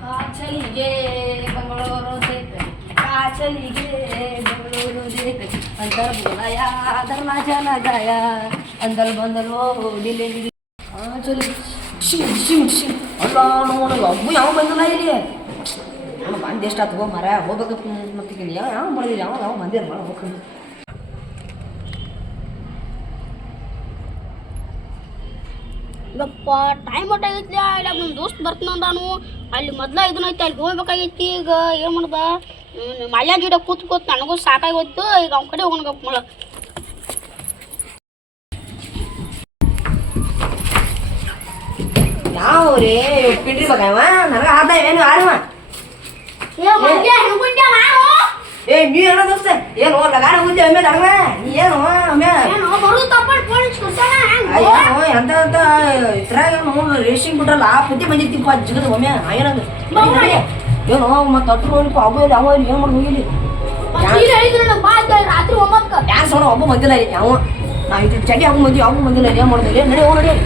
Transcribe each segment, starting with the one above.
ಕಾಚಲಿಗೆ ಬೆಂಗಳೂರು ದೇಕ ಕಾಚಲಿಗೆ ಬೆಂಗಳೂರು ದೇಕ ಅಂತರ್ ಬೋಲಾಯ ಧರ್ಮ ಜನಗಾಯ ಅಂದಲ್ ಬಂದಲ್ ಓಡಿಲೆ ಕಾಚಲಿ ಶಿವ್ ಶಿವ್ ಶಿವ್ ಅಲ್ಲ ನೋಡಲ್ಲ ಅಬ್ಬು ಯಾವ ಬಂದಿಲ್ಲ ಇಲ್ಲಿ ನಾನು ಬಂದು ಎಷ್ಟಾತು ಹೋ ಮರ ಹೋಗ್ಬೇಕು ಮತ್ತೆ ಯಾವ ಮಾಡಿದಿಲ್ಲ ಯಾವ ಬಂದಿರ ಮಾಡ ಹೋಗ್ಕೊಂಡು ಯಪ್ಪ ಟೈಮ್ ಒಟ್ಟಾಗೈತಿ ಇಲ್ಲ ನಮ್ಮ ದೋಸ್ತ್ ಬರ್ತಾನು ಅಲ್ಲಿ ಮೊದ್ಲ ಇದನ್ನೈತಿ ಅಲ್ಲಿ ಹೋಗ್ಬೇಕಾಗೈತಿ ಈಗ ಏನು ಮಾಡ್ದ ಮಲ್ಯ ಗಿಡ ಕೂತ್ ನನಗೂ ಸಾಕಾಗಿ ಹೋಯ್ತು ಈಗ ಅವ್ನ ಕಡೆ ಹೋಗೋಣ ಮಳ ಯಾವ ರೇ ಪಿಂಡ್ರಿ ಬಗವ ನನಗೆ ಆದ ಏನು ಆರವ ಏ ನೀ ಏನೋ ದೋಸ್ತ ಏನು ಲಗಾನ ಹೋಗ್ತೀವಿ ಒಮ್ಮೆ ತಡವ ನೀ ಏನು ಒಮ್ಮೆ ಅಯ್ಯೋ ಎಂತ ಅಂತ ಇದ್ರಾಗ ನೋಡು ರೇಷಿಂಗ್ ಬಿಟ್ರಲ್ಲ ಪುದ್ದಿ ಬಂದಿರ್ತಿಪ್ಪ ಜಿಗದ ಒಮ್ಮೆ ಏನಂದ ಏನು ಮತ್ತೆ ಹತ್ರ ನೋಡಿಪ್ಪ ಅವ ಅವ ಏನು ಮಾಡಿ ಹೋಗಿಲಿ ರಾತ್ರಿ ಒಮ್ಮಕ್ಕ ಯಾರು ಸೋಣ ಒಬ್ಬ ಬಂದಿಲ್ಲ ರೀ ನಾವು ನಾವು ಇದು ಚಡ್ಡಿ ಹಬ್ಬ ಬಂದಿವಿ ಹಬ್ಬ ಬಂದಿಲ್ಲ ಏನು ಮಾಡಿದ್ರಿ ನಡಿ ಹೋಗಿ ನಡಿ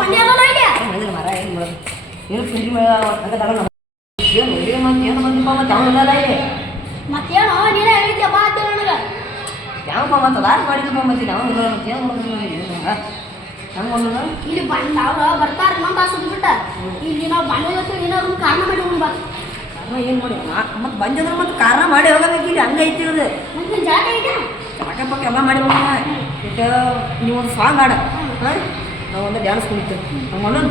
ಬಂದಿಲ್ಲ ಮರ ಏನು ಮಾಡೋದು ಏನು ಪಿಂಡ್ರಿ ಹಂಗೆ ತಗೊಂಡು ಏನು ಮತ್ತೆ ಏನು ಬಂದಿಪ್ಪ ಮತ್ತೆ ಅವನಲ್ಲ ಮತ್ತೇನೋ ನೀನೇ ಹೇಳಿದ್ಯಾ ಬಾ ಅಂತ ನನಗೆ ಯಾವಪ್ಪ ಮತ್ತೆ ದಾರಿ ಮಾಡಿದ್ರಪ್ಪ ಮತ್ತೆ ನಾವು ಮತ್ತೆ ಏನು ಮಾಡೋದು ಹಂಗೆ ಮಾಡೋದು ಇಲ್ಲಿ ಬಂದು ಅವ್ರು ಬರ್ತಾರೆ ನಮ್ಮ ಬಾಸು ಬಿಟ್ಟ ಇಲ್ಲಿ ನಾವು ಬಂದಿದ್ದು ಏನಾದ್ರು ಕಾರಣ ಮಾಡಿ ಬಾ ಕಾರಣ ಏನು ಮಾಡಿ ಮತ್ತೆ ಬಂದಿದ್ರೆ ಮತ್ತೆ ಕಾರಣ ಮಾಡಿ ಹೋಗಬೇಕು ಇಲ್ಲಿ ಹಂಗೆ ಐತಿ ಇರೋದು ಮತ್ತೆ ಜಾಗ ಇದೆ ಜಾಗ ಪಕ್ಕ ಎಲ್ಲ ಮಾಡಿ ಹೋಗೋಣ ಇದು ನೀವೊಂದು ಸಾಂಗ್ ಆಡ ಹಾಂ ನಾವು ಒಂದು ಡ್ಯಾನ್ಸ್ ಕುಣಿತು ಹಂಗೆ ಮಾಡೋದು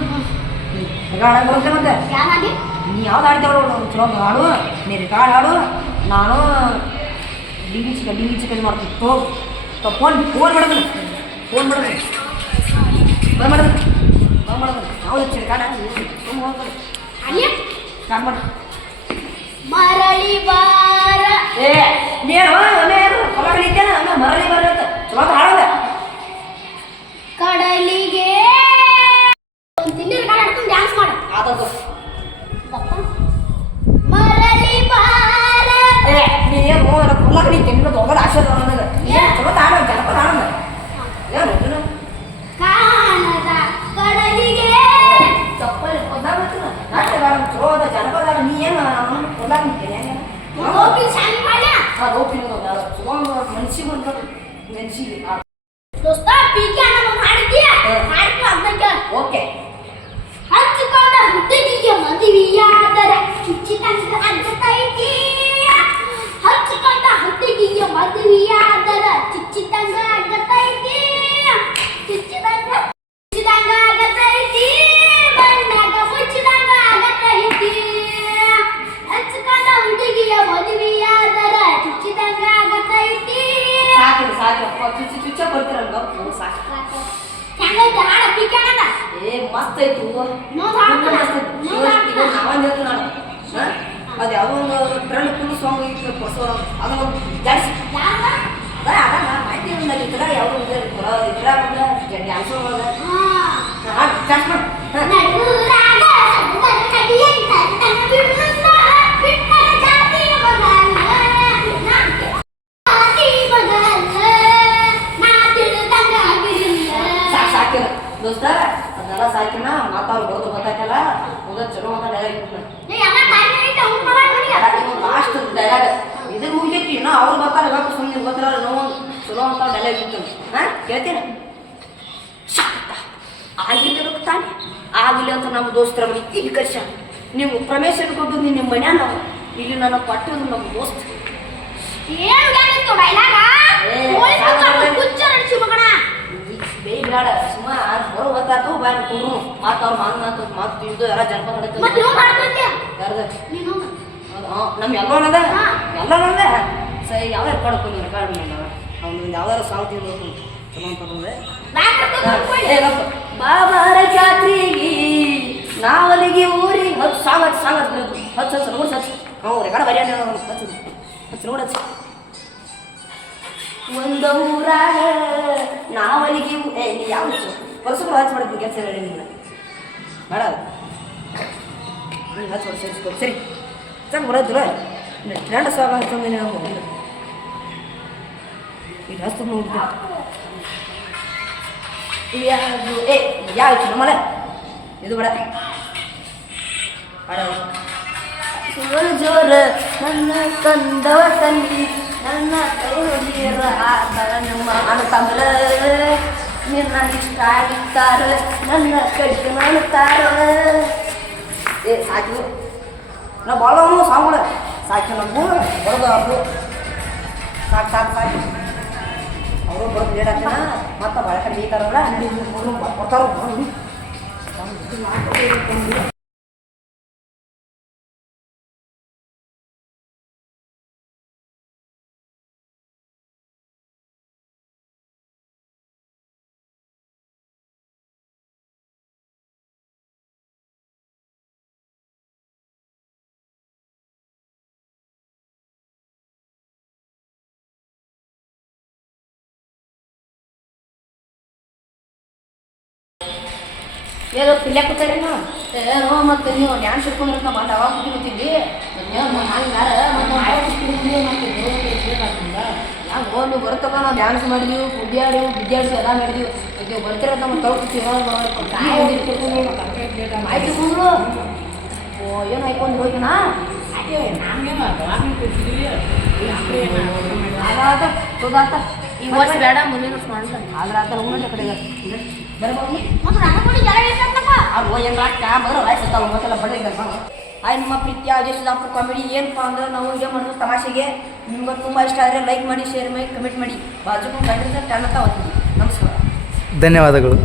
ರೆಕಾರ್ಡ್ ಬರುತ್ತೆ ಮತ್ತೆ ಯಾರಾಗಿ ನೀ ಯಾವ್ದು ಆಡ್ತಾವಳು ಚಲೋ ಹಾಡು ನೀ ರೆಕಾರ್ಡ್ ಹಾಡು ನಾನು ಡಿ ಚಿಕನ್ ಮಾಡ್ತೀನಿ ಫೋನ್ ಮಾಡೋದು ಫೋನ್ ಮಾಡೋದು ಯಾವ್ದು ರೆಕಾರ್ಡ್ ಅಲ್ಲಿ ಸ್ಟಾರ್ಟ್ ಮಾಡಿ ಮರಳಿ ಬಾರ ಏ ನೀನು ಹೊಲ ಕಲಿತೇನೆ ಹಂಗೆ ಮರಳಿ ಬಾರ ಅಂತ ಚಲೋ ಹಾಡೋದ ಕಡಲಿಗೆ ತಿಂಡಿ ರೆಕಾರ್ಡ್ ಹಾಡ್ಕೊಂಡು ಡ್ಯಾನ್ಸ್ ಮಾಡು ಆದದ್ದು ಮರಳಿ ಬಾರ ಏ ನೀನು ಹೊಲ ಕಲಿತೇನೆ ಹೋಗೋದು ಆಶೀರ್ವಾದ ನನಗೆ ಏನು ಚಲೋ ಹಾಡೋ ಜನಪದ ಹಾಡೋದ ಏನು ಕಾಣದ ಕಡಲಿಗೆ ಚಪ್ಪಲಿ ಪದಾರ್ಥ ನಾಟ್ಯ ಚಲೋ ಅದ ಜನಪದ ನೀ ಏನು ಹೊಲ ನಿಂತೇನೆ ಹೋಗಿ ಶಾಲಿ ಮಾಡ್ಯ ಚಲೋ ಮನ್ಸಿಗೆ ಒಂದು ಮೆನ್ಸಿಗೆ ದೋಸ್ತ ಪೀಕೆ ಅನ್ನೋ ಮಾಡಿದ್ಯಾ ಮಾಡ್ಕೊ ಅದಕ್ಕೆ ಓಕೆ ಹಚ್ಚಿಕೊಂಡ ಹುಟ್ಟಿಗೆ ಮದುವೆಯಾದರ ಚುಚ್ಚಿತಂಗ ಅಡ್ಡತೈತಿ ಹಚ್ಚಿಕೊಂಡ ಹುಟ್ಟಿಗೆ ಮದುವೆಯಾದರ ಚುಚ್ಚಿತಂಗ ಅಡ್ಡತೈತಿ ಚುಚ್ಚಿತಂಗ ಆಗತೈತಿ ಬಣ್ಣಗ ಮುಚ್ಚಿದಂಗ ಆಗತೈತಿ ಹಚ್ಚಿಕೊಂಡ ಹುಟ್ಟಿಗೆ ಮದುವೆಯಾದರ ಚುಚ್ಚಿತಂಗ ಆಗತೈತಿ ಸಾಕು ಚುಚ್ಚ ಬರ್ತೀರಲ್ಲ ಸಾಕು ಹೆಂಗೈತೆ ಹಾಡ ಪೀಕೆ ಅನ್ನದ ಏ ಮಸ್ತ್ ಐತು ನಾವಂದಿರ್ತು ನಾನು ಅದು ಯಾವುದೋ ಒಂದು ಟ್ರೆಂಡ್ ಫುಲ್ ಸಾಂಗ್ ಕೊಡ್ಸೋ ಅದೊಂದು ಜಾಸ್ತಿ ಅದ ಅದ ಮಾಹಿತಿ ಒಂದು ಇದ್ರ ಯಾವುದೋ ಇದ್ರ ಡ್ಯಾನ್ಸರ್ ಒಳಗೆ ಚಾನ್ಸ್ ಮಾಡಿ ಸಾಕಿಲ್ಲ ದೋಸ್ತ ಅದೆಲ್ಲ ಸಾಕಿನ ಮಾತಾವ್ ಬರೋದು ಗೊತ್ತಾಯ್ತಲ್ಲ ಹೋದ ಚಲೋ ಅಂತ ಲಾಸ್ಟ್ ಡೈಲಾಗ್ ಇದು ಮುಗಿದೈತಿ ಇನ್ನು ಅವ್ರು ಬರ್ತಾರೆ ಇವಾಗ ಸುಮ್ಮನೆ ಗೊತ್ತಿರಲ್ಲ ನೋವು ಚಲೋ ಅಂತ ಡೈಲಾಗ್ ಇತ್ತು ಹಾಂ ಕೇಳ್ತೀನಿ ಆಗಿಲ್ಲ ತಾನೆ ಆಗಿಲ್ಲ ಅಂತ ನಮ್ಮ ದೋಸ್ತರ ಮನೆ ಇಲ್ಲಿ ಕರ್ಸ ನೀವು ಪ್ರಮೇಶ ಕೊಟ್ಟು ನಿಮ್ಮ ಮನ್ಯಾನ ಇಲ್ಲಿ ನನ್ನ ಪಟ್ಟದು ನಮ್ಮ ದೋಸ್ತ ಬೇಡ ಸುಮ್ಮ ಬರೋ ಗೊತ್ತಾಯ್ತು ಬಾಯ್ ಕೊಡ್ರು ಮಾತು ಅವ್ರು ಮಾತು ಇದು ಎಲ್ಲ ಜನಪದ ನಮ್ಮ ಎಲ್ಲೋನದ ಎಲ್ಲೋನದ ಸರಿ ಯಾವ ರೆಕಾರ್ಡ್ ಹಾಕೊಂಡು ರೆಕಾರ್ಡ್ ಅವ್ನು ಯಾವ್ದಾರು ಸಾಂಗ್ ತಿಂದು ಚಲೋ ಬಾಬಾರ ಜಾತ್ರೆಗೆ ನಾವಲ್ಲಿಗೆ ಊರಿಗೆ ಹತ್ತು ಸಾಂಗ್ ಹತ್ತು ನೋಡ್ಸ ಹ್ಞೂ ರೆಕಾರ್ಡ್ ಬರೀ ಹಚ್ಚು ನೋಡಚ್ಚು ಒಂದು ಊರಾಗ ನಾವಲ್ಲಿಗೆ ನೀ ಯಾವ ವರ್ಷಗಳು ಹಚ್ಚಿ ಮಾಡಿದ್ವಿ ಕೆಲಸ ಹೇಳಿ ನಿನ್ನ ಬೇಡ ನೀನು ಹಚ್ಚಿ ವರ್ಷ ಸರಿ ಚಂದ ಬರೋದಿಲ್ಲ ಟ್ರೆಂಡ್ ಸಾಗ ಹಚ್ಚಂದ ಈಗ ಹಚ್ಚು ನೋಡಿದ್ದೆ ಯಾವುದು ಯಾವ ನಮ್ಮಲ್ಲ ಇದು ಬೇಡ ಜೋರ ನನ್ನ ಕಂದವ ತಂದಿ ನನ್ನ ಕೈ ಹೊಡಿಯರ ನಮ್ಮ ಅಣ್ಣ ನಿನ್ನ ಇಷ್ಟ ಆಗಿತ್ತಾರ ನನ್ನ ಕಡಿಗೆ ಮಾಡ್ತಾರ ಏ ಸಾಕು ನಾ ಭಾಳ ಸಾವುಗಳ ಸಾಕು ನಮಗೂ ಬರೋದು ಅವ್ರದ್ದು ಸಾಕು ಸಾಕು ಸಾಕು ಅವರು ಬರೋದು ಲೇಟ್ ಆಗ್ತಾನ ಮತ್ತೆ ಭಾಳ ಕಡೆ ಬೀತಾರಲ್ಲ ಬರ್ತಾರ ಏನೋ ಪಿಲ್ಲೆ ಕೂತಾರೇನು ಏನೋ ಮತ್ತೆ ನೀವು ಡ್ಯಾನ್ಸ್ ಹಿಡ್ಕೊಂಡಿರ್ತ ಮತ್ತೆ ಅವಾಗ ಕುದಿತಿದ್ವಿ ಹ್ಯಾಂಗೆ ನೀವು ಬರ್ತಕ್ಕ ನಾವು ಡ್ಯಾನ್ಸ್ ಮಾಡಿದೀವಿ ಕುದಿಯಾಡಿವು ಬಿದ್ದಾಡಿಸಿ ಎಲ್ಲ ಮಾಡಿದೀವಿ ನೀವು ಬರ್ತಿರೋದು ನಮ್ಮ ತಗೊಳ್ತೀವಿ ಆಯ್ತು ಕೂದ್ರು ಓ ಏನು ಹಾಕೊಂಡು ಹೋಗಿನಾ ಆಗಾತ ತೋದಾತ ಈ ವರ್ಷ ಬೇಡ ಮುಂದಿನ ವರ್ಷ ಮಾಡ್ಲ ಆದ್ರೆ ಆತ ಹೋಗ್ಲಿ ಕಡೆಗೆ ಬರ್ಬೋದು ಅವ್ರು ಏನು ರಾಕ ಬರೋ ರಾಯ್ಸತ್ತಲ್ಲ ಮತ್ತೆಲ್ಲ ಬಡಿಗೆ ಆಯ್ ನಮ್ಮ ಪ್ರೀತಿಯ ದೇಶದಾಪುರ ಕಾಮಿಡಿ ಏನಪ್ಪ ಅಂದ್ರೆ ನಾವು ವಿಡಿಯೋ ಮಾಡೋದು ತಮಾಷೆಗೆ ನಿಮ್ಗೆ ತುಂಬ ಇಷ್ಟ ಆದರೆ ಲೈಕ್ ಮಾಡಿ ಶೇರ್ ಮಾಡಿ ಕಮೆಂಟ್ ಮಾಡಿ ಬಾಜು ಗಂಟೆ ಟನ್ ಅಂತ ಓದ್ತೀವಿ ನಮಸ್ಕಾರ ಧನ್ಯವಾದಗಳು.